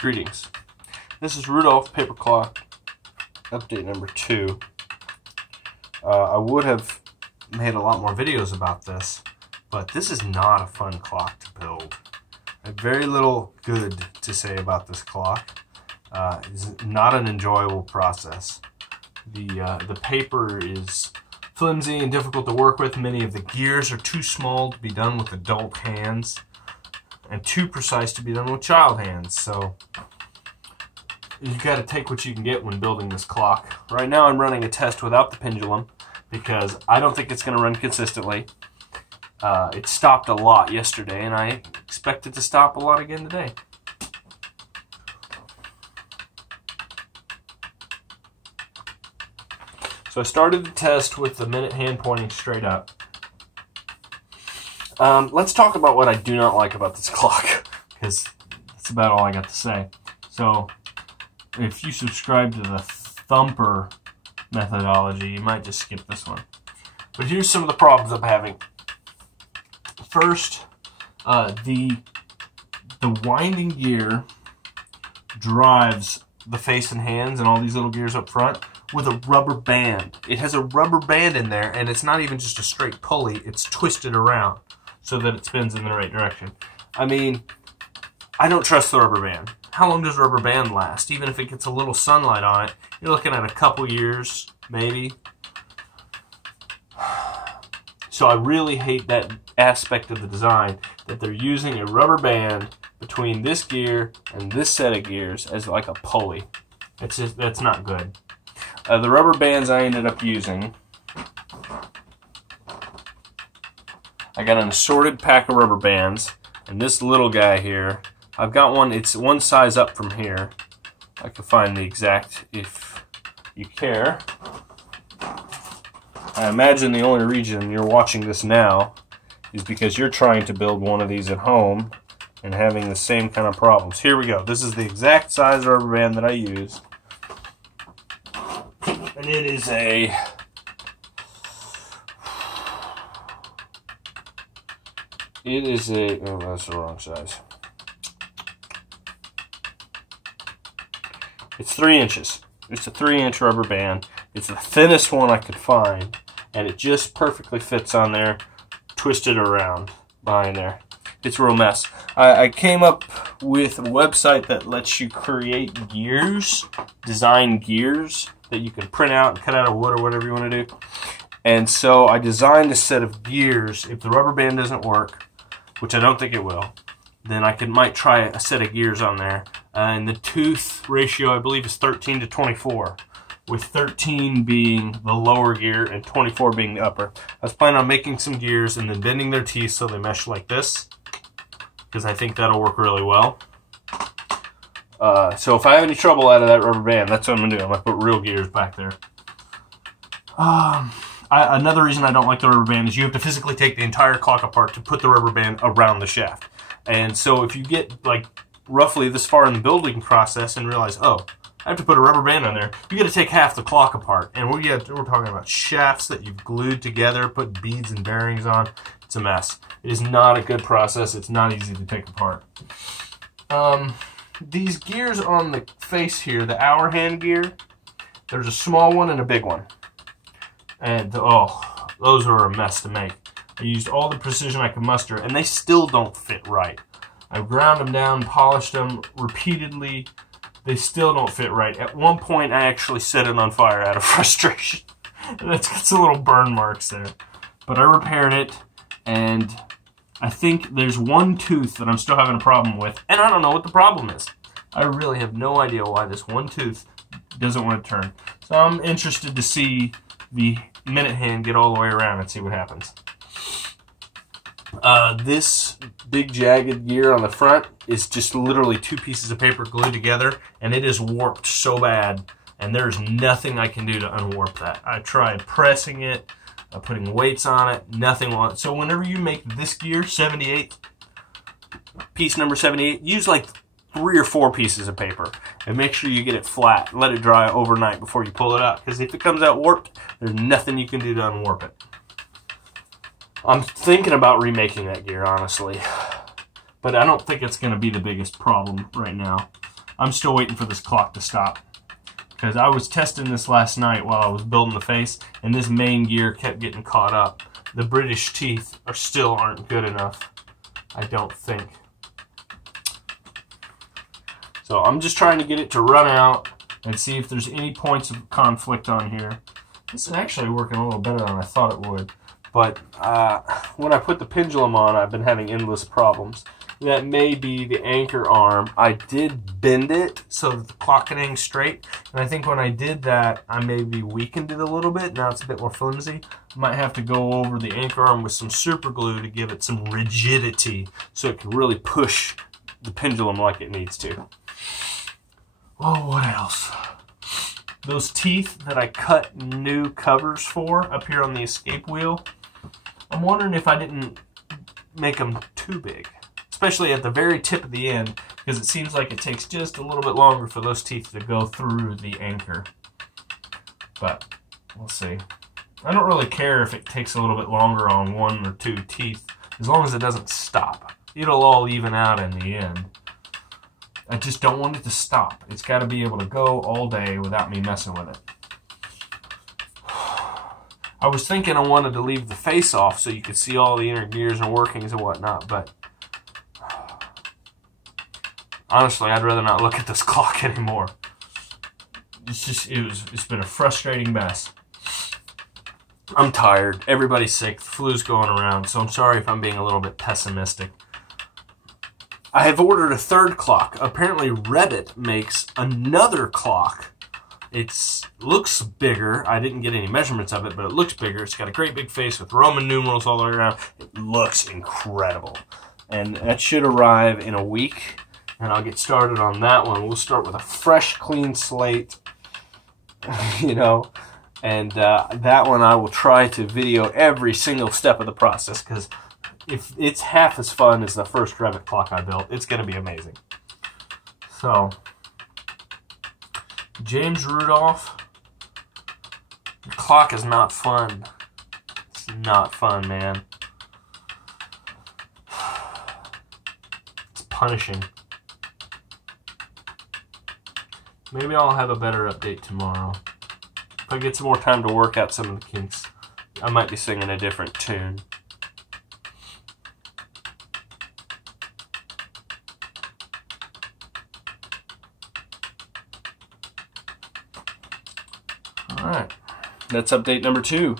Greetings. This is Rudolph Paper Clock update number 2. I would have made a lot more videos about this, but this is not a fun clock to build. I have very little good to say about this clock. It's not an enjoyable process. The paper is flimsy and difficult to work with. Many of the gears are too small to be done with adult hands and too precise to be done with child hands. So you got to take what you can get when building this clock. Right now I'm running a test without the pendulum because I don't think it's going to run consistently. It stopped a lot yesterday and I expect it to stop a lot again today. So I started the test with the minute hand pointing straight up. Let's talk about what I do not like about this clock, because that's about all I got to say. So if you subscribe to the thumper methodology, you might just skip this one. But here's some of the problems I'm having. First, the winding gear drives the face and hands and all these little gears up front with a rubber band. It has a rubber band in there, and it's not even just a straight pulley, it's twisted around so that it spins in the right direction. I mean, I don't trust the rubber band. How long does a rubber band last? Even if it gets a little sunlight on it, you're looking at a couple years, maybe. So I really hate that aspect of the design, that they're using a rubber band between this gear and this set of gears as like a pulley. It's just, that's not good. The rubber bands I ended up using, I got an assorted pack of rubber bands, and this little guy here, I've got one, it's one size up from here. I can find the exact if you care. I imagine the only reason you're watching this now is because you're trying to build one of these at home and having the same kind of problems. Here we go. This is the exact size rubber band that I use. And it is a oh, that's the wrong size. It's 3 inches. It's a 3-inch rubber band. It's the thinnest one I could find, and it just perfectly fits on there, twisted around behind there. It's a real mess. I came up with a website that lets you create gears, design gears that you can print out and cut out of wood or whatever you want to do. And so I designed a set of gears. If the rubber band doesn't work, which I don't think it will, then I might try a set of gears on there. And the tooth ratio, I believe, is 13 to 24, with 13 being the lower gear and 24 being the upper. I was planning on making some gears and then bending their teeth so they mesh like this, because I think that'll work really well. So if I have any trouble out of that rubber band, that's what I'm going to do. I'm going to put real gears back there. Another reason I don't like the rubber band is you have to physically take the entire clock apart to put the rubber band around the shaft. And so if you get like roughly this far in the building process and realize, oh, I have to put a rubber band on there, you got to take half the clock apart. And we're talking about shafts that you've glued together, put beads and bearings on. It's a mess. It is not a good process. It's not easy to take apart. These gears on the face here, the hour hand gear, there's a small one and a big one. And oh, those are a mess to make. I used all the precision I could muster, and they still don't fit right. I've ground them down, polished them repeatedly. They still don't fit right. At one point, I actually set it on fire out of frustration. And it's got some little burn marks there. But I repaired it, and I think there's one tooth that I'm still having a problem with, and I don't know what the problem is. I really have no idea why this one tooth doesn't want to turn. So I'm interested to see the minute hand get all the way around and see what happens. This big jagged gear on the front is just literally 2 pieces of paper glued together, and it is warped so bad, and there's nothing I can do to unwarp that. I tried pressing it, putting weights on it, nothing on it. So whenever you make this gear, 78, piece number 78, use like 3 or 4 pieces of paper and make sure you get it flat. Let it dry overnight before you pull it out, because if it comes out warped, there's nothing you can do to unwarp it. I'm thinking about remaking that gear, honestly, but I don't think it's going to be the biggest problem right now. I'm still waiting for this clock to stop. Because I was testing this last night while I was building the face, and this main gear kept getting caught up. The British teeth still aren't good enough, I don't think. So I'm just trying to get it to run out and see if there's any points of conflict on here. This is actually working a little better than I thought it would. But when I put the pendulum on, I've been having endless problems. That may be the anchor arm. I did bend it so that the clock can hang straight. And I think when I did that, I maybe weakened it a little bit. Now it's a bit more flimsy. I might have to go over the anchor arm with some super glue to give it some rigidity so it can really push the pendulum like it needs to. Oh, what else? Those teeth that I cut new covers for up here on the escape wheel, I'm wondering if I didn't make them too big. Especially at the very tip of the end, because it seems like it takes just a little bit longer for those teeth to go through the anchor. But we'll see. I don't really care if it takes a little bit longer on 1 or 2 teeth, as long as it doesn't stop. It'll all even out in the end. I just don't want it to stop. It's got to be able to go all day without me messing with it. I was thinking I wanted to leave the face off so you could see all the inner gears and workings and whatnot, but honestly, I'd rather not look at this clock anymore. It's been a frustrating mess. I'm tired. Everybody's sick. The flu's going around, so I'm sorry if I'm being a little bit pessimistic. I have ordered a third clock. Apparently, Reddit makes another clock. It looks bigger. I didn't get any measurements of it, but it looks bigger. It's got a great big face with Roman numerals all the way around. It looks incredible. And that should arrive in a week. And I'll get started on that one. We'll start with a fresh, clean slate, you know. And that one I will try to video every single step of the process, because if it's half as fun as the first Revit clock I built, it's going to be amazing. So, James Rudolph, your clock is not fun. It's not fun, man. It's punishing. Maybe I'll have a better update tomorrow. If I get some more time to work out some of the kinks, I might be singing a different tune. Alright, that's update number 2.